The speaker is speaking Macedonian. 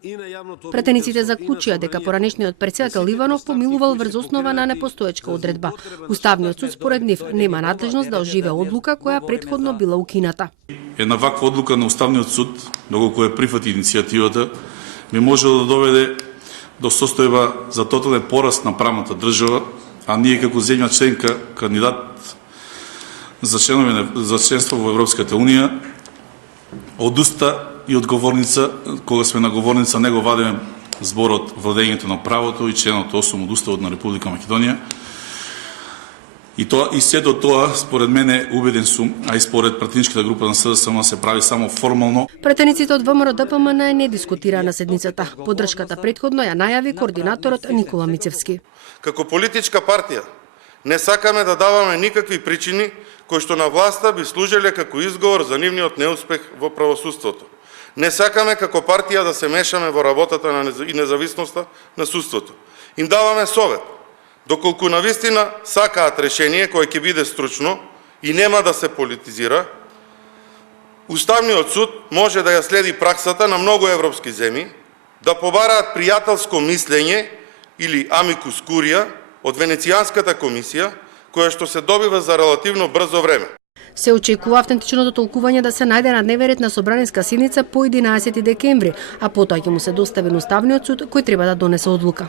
Претениците заклучија дека поранешниот претседател Иванов помилувал врз основа на непостоечка одредба. Уставниот суд според нив нема надлежност да оживе одлука која претходно била укината. Една ваква одлука на Уставниот суд, доколку ја прифати иницијативата, би можело да доведе до состојба за тотален пораст на правната држава, а ние како земја членка, кандидат за членство во Европската Унија, одуста и одговорница, кога сме наговорница, не го вадиме зборот владењето на правото и членот 8 од Уставот на Република Македонија. И сето тоа, според мене, убеден сум, а и според пратеничката група на СДСМ се прави само формално. Претениците од ВМРО ДПМН не дискутираа на седницата. Поддршката претходно ја најави координаторот Никола Мицевски. Како политичка партија не сакаме да даваме никакви причини кои што на власта би служеле како изговор за нивниот неуспех во правосудството. Не сакаме како партија да се мешаме во работата и независноста на судството. Им даваме совет. Доколку навистина сакаат решение кое ќе биде стручно и нема да се политизира, Уставниот суд може да ја следи праксата на многу европски земји, да побараат пријателско мислење или амикус курија од Венецијанската комисија, која што се добива за релативно брзо време. Се очекува автентичното толкување да се најде на дневен ред на собранинска седница по 11 декември, а потоа ќе му се достави на Уставниот суд кој треба да донесе одлука.